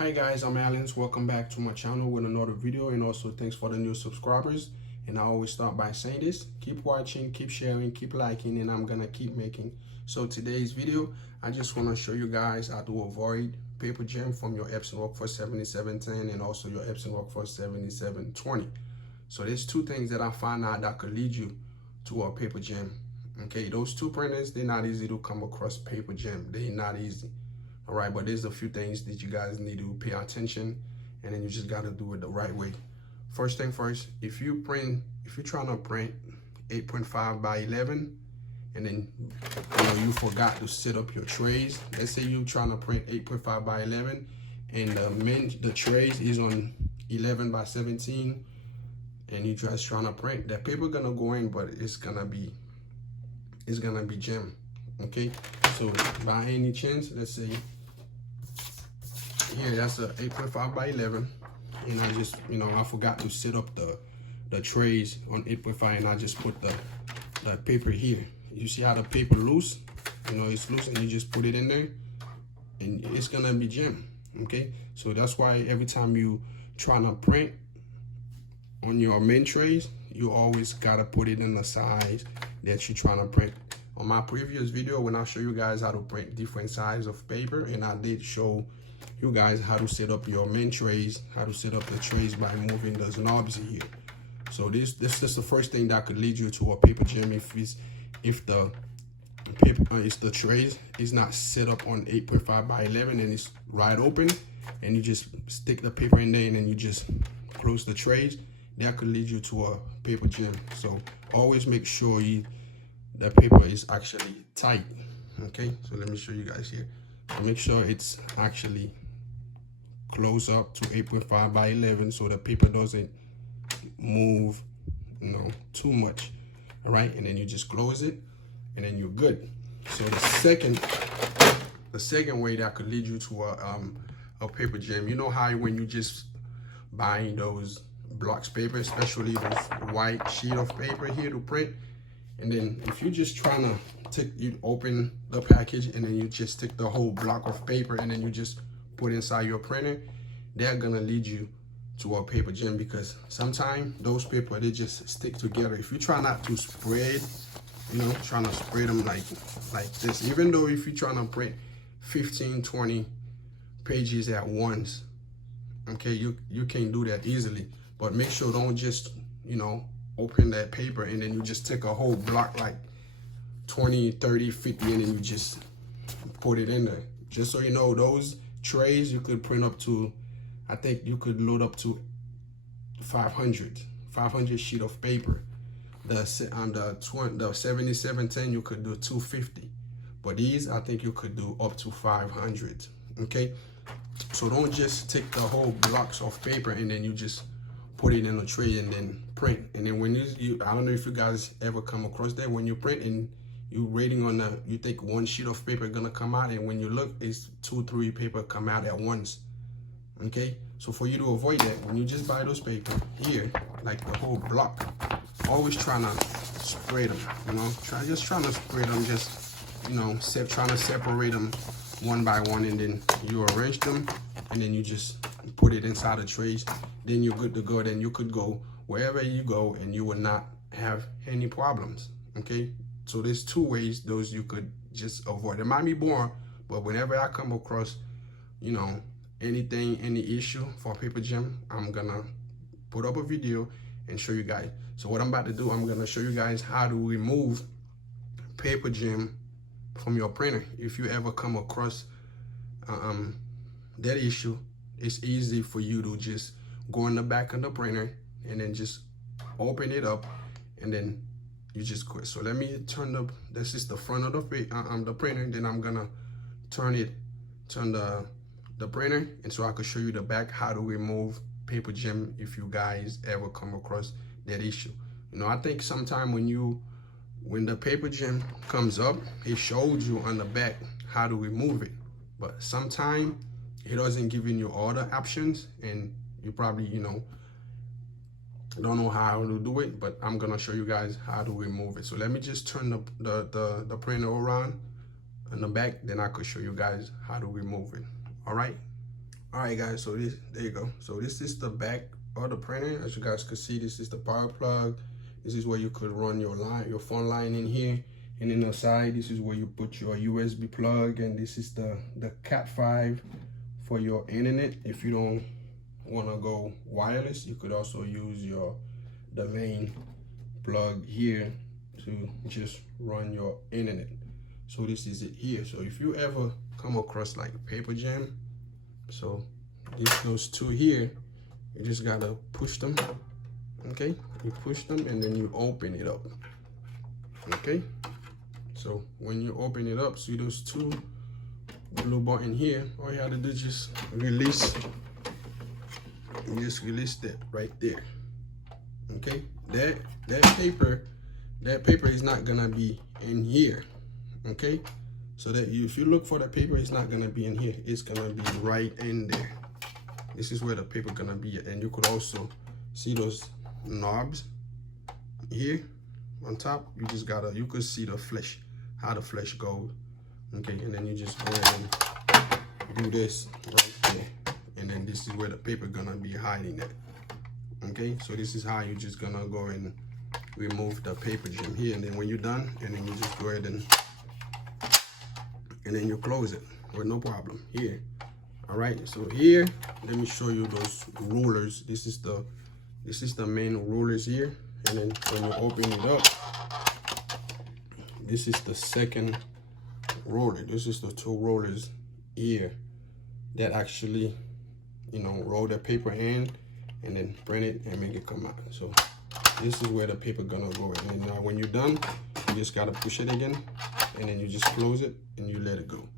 Hi guys, I'm Allen's. Welcome back to my channel with another video, and also thanks for the new subscribers. And I always start by saying this: keep watching, keep sharing, keep liking, and I'm gonna keep making. So today's video, I just want to show you guys how to avoid paper jam from your Epson Workforce 7710 and also your Epson Workforce 7720. So there's two things that I find out that could lead you to a paper jam. Okay, those two printers, they're not easy to come across paper jam. They're not easy. All right, but there's a few things that you guys need to pay attention, and then you just got to do it the right way. First thing first, if you're trying to print 8.5 by 11, and then you forgot to set up your trays. Let's say you're trying to print 8.5 by 11, and the trays is on 11 by 17, and you just trying to print. That paper gonna go in, but it's gonna be jam. Okay, so by any chance, let's say here that's a 8.5 by 11, and I just I forgot to set up the trays on 8.5, and I just put the paper here. You see how the paper loose? It's loose, and you just put it in there, and it's gonna be jam. Okay, so that's why every time you trying to print on your main trays, you always gotta put it in the size that you're trying to print. On my previous video, when I show you guys how to print different size of paper, and I did show you guys how to set up your main trays, how to set up the trays by moving those knobs here. So this is the first thing that could lead you to a paper jam if the trays is not set up on 8.5 by 11 and it's wide open, and you just stick the paper in there and then you just close the trays. That could lead you to a paper jam. So always make sure the paper is actually tight. Okay, so let me show you guys here. So make sure it's actually close up to 8.5 by 11 so the paper doesn't move too much. All right, and then you just close it, and then you're good. So the second way that could lead you to a paper jam, you know how when you just buying those blocks paper, especially those white sheet of paper here to print, and then if you're just trying to you open the package and then you just take the whole block of paper and then you just put inside your printer, they're gonna lead you to a paper jam, because sometimes those paper, they just stick together. If you try not to spread, trying to spread them like this, even though if you're trying to print 15-20 pages at once, okay, you can do that easily. But make sure don't just open that paper and then you just take a whole block like 20, 30, 50, and then you just put it in there. Just so you know, those trays you could print up to, I think you could load up to 500 sheet of paper. The 7710 you could do 250, but these I think you could do up to 500. Okay, so don't just take the whole blocks of paper and then you just put it in a tray and then print. And then when I don't know if you guys ever come across that, when you print and you rating on you think one sheet of paper gonna come out, and when you look, it's 2-3 paper come out at once. Okay, so for you to avoid that, when you just buy those paper here, like the whole block, always trying to spread them. Trying to spread them, trying to separate them one by one, and then you arrange them, and then you just put it inside the trays. Then you're good to go. Then you could go wherever you go and you will not have any problems. Okay, so there's two ways those you could just avoid. It might be boring, but whenever I come across any issue for paper jam, I'm gonna put up a video and show you guys. So what I'm about to do, I'm gonna show you guys how to remove paper jam from your printer. If you ever come across that issue, it's easy for you to just go in the back of the printer and then just open it up, and then you just quit. So let me this is the front of the printer, then I'm gonna turn the printer, and so I could show you the back, how to remove paper jam if you guys ever come across that issue. I think sometime when the paper jam comes up, it shows you on the back how to remove it, but sometimes it doesn't give you all the options, and you probably don't know how to do it. But I'm gonna show you guys how to remove it. So let me just turn the printer around in the back, then I could show you guys how to remove it. All right. All right, guys, so there you go. So this is the back of the printer. As you guys can see, this is the power plug. This is where you could run your phone line in here. And in the side, this is where you put your USB plug. And this is the Cat 5 for your internet. If you don't want to go wireless, you could also use the main plug here to just run your internet. So this is it here. So if you ever come across like paper jam, so those two here, you just gotta push them. Okay, you push them and then you open it up. Okay, so when you open it up, see those two blue button here, all you have to do is just release. You just release that right there. Okay, that paper is not gonna be in here. Okay, so that if you look for the paper, it's not gonna be in here. It's gonna be right in there. This is where the paper gonna be at. And you could also see those knobs here on top. You could see the flesh, how the flesh goes. Okay, and then you just go ahead and do this right there. And then this is where the paper gonna be hiding at. Okay, so this is how you just gonna go and remove the paper jam here. And then when you're done, and then you just go ahead and then you close it with no problem here. All right, so here, let me show you those rulers. This is the main rulers here. And then when you open it up, this is the second roller. This is the two rollers here that actually, roll the paper in and then print it and make it come out. So this is where the paper gonna go. And then now when you're done, you just gotta push it again, and then you just close it and you let it go.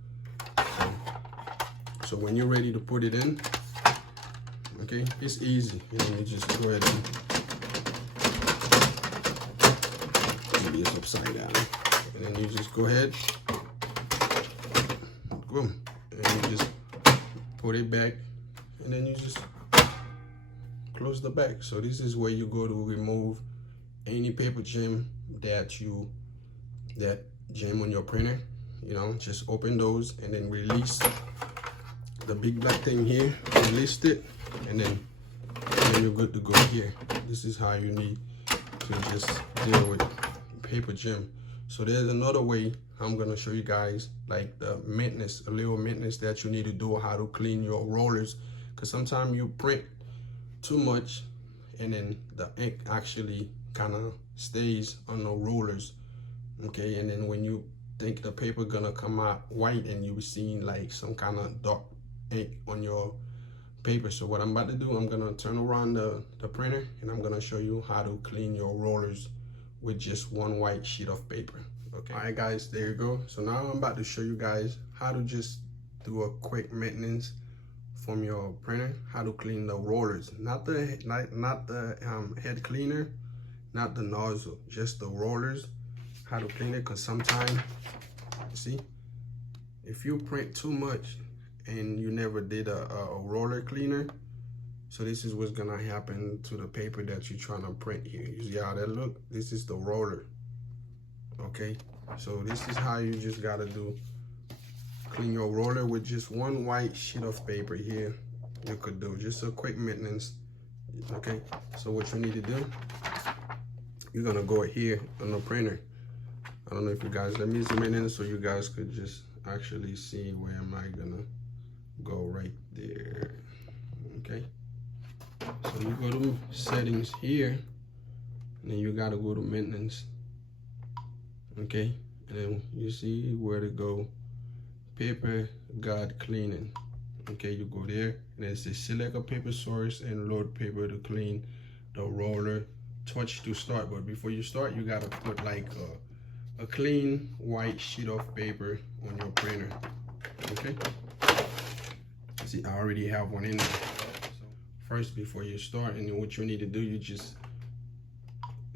So when you're ready to put it in, okay, it's easy. And then you just go ahead and maybe it's upside down. And then you just go ahead, boom, and you just put it back, and then you just close the back. So this is where you go to remove any paper jam that jam on your printer. Just open those and then release the big black thing here, release it, and then you're good to go here. This is how you need to just deal with paper jam. So there's another way I'm gonna show you guys, like the maintenance, a little maintenance that you need to do, how to clean your rollers, because sometimes you print too much and then the ink actually kind of stays on the rollers. Okay, and then when you think the paper gonna come out white and you seeing like some kind of dark ink on your paper. So what I'm about to do, I'm gonna turn around the printer and I'm gonna show you how to clean your rollers with just one white sheet of paper. Okay, all right guys, there you go. So now I'm about to show you guys how to just do a quick maintenance from your printer, how to clean the rollers, not the head cleaner, not the nozzle, just the rollers, how to clean it. Because sometimes, see, if you print too much and you never did a roller cleaner, so this is what's gonna happen to the paper that you're trying to print here. You see how that look? This is the roller. Okay, so this is how you just gotta do, clean your roller with just one white sheet of paper here. You could do just a quick maintenance. Okay, so what you need to do, you're gonna go here on the printer. I don't know if you guys, let me zoom in so you guys could just actually see where am I gonna go right there. Okay, so you go to settings here, and then you gotta go to maintenance. Okay, and then you see where to go, paper guard cleaning. Okay, you go there and it says select a paper source and load paper to clean the roller, touch to start. But before you start, you gotta put like a clean white sheet of paper on your printer. Okay, see, I already have one in there. So first, before you start, and then what you need to do, you just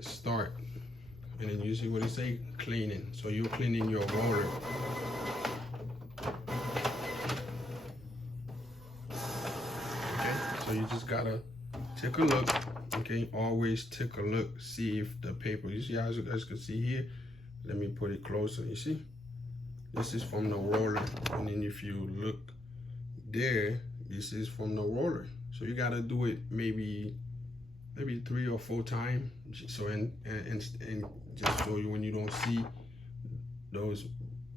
start, and then you see what it say, cleaning. So you're cleaning your roller. So you just gotta take a look, okay? Always take a look, see if the paper, you see how you guys can see here? Let me put it closer, you see? This is from the roller, and then if you look there, this is from the roller. So you gotta do it maybe 3 or 4 times. So and just so you, when you don't see those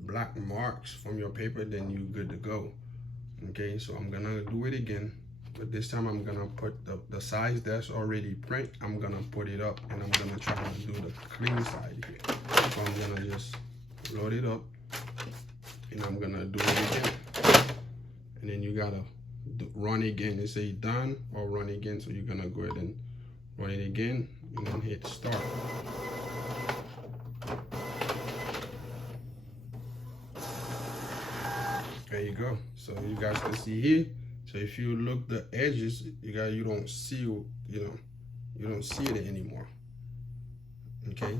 black marks from your paper, then you're good to go. Okay, so I'm gonna do it again, but this time I'm gonna put the size that's already print, I'm gonna put it up, and I'm gonna try to do the clean side here. So I'm gonna just load it up, and I'm gonna do it again. And then you gotta run again. It say done or run again, so you're gonna go ahead and run it again, and then hit start. There you go. So you guys can see here. So if you look the edges, you don't see, you don't see it anymore. Okay.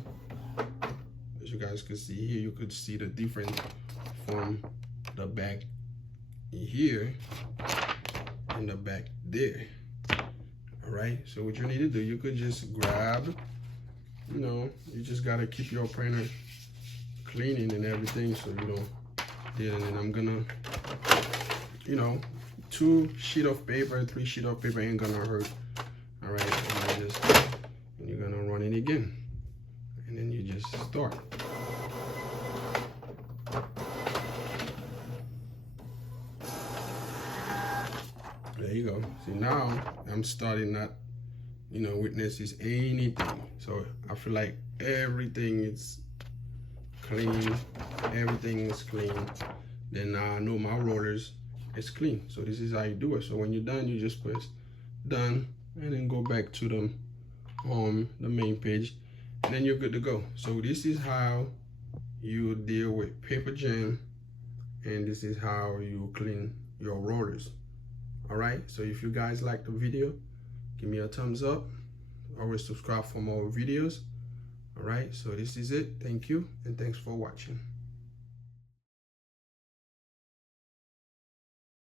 As you guys can see here, you could see the difference from the back here and the back there. All right. So what you need to do, you could just grab, you just gotta keep your printer cleaning and everything, so you don't. And then I'm gonna, 2 sheets of paper, 3 sheets of paper ain't gonna hurt. All right, and you're gonna run it again, and then you just start. There you go. See, now I'm starting not, witnesses anything. So I feel like everything is clean, everything is clean. Then now I know my rollers is clean. So this is how you do it. So when you're done, you just press done, and then go back to the main page, and then you're good to go. So this is how you deal with paper jam, and this is how you clean your rollers. All right, so if you guys like the video, give me a thumbs up. Always subscribe for more videos. All right, so this is it. Thank you, and thanks for watching.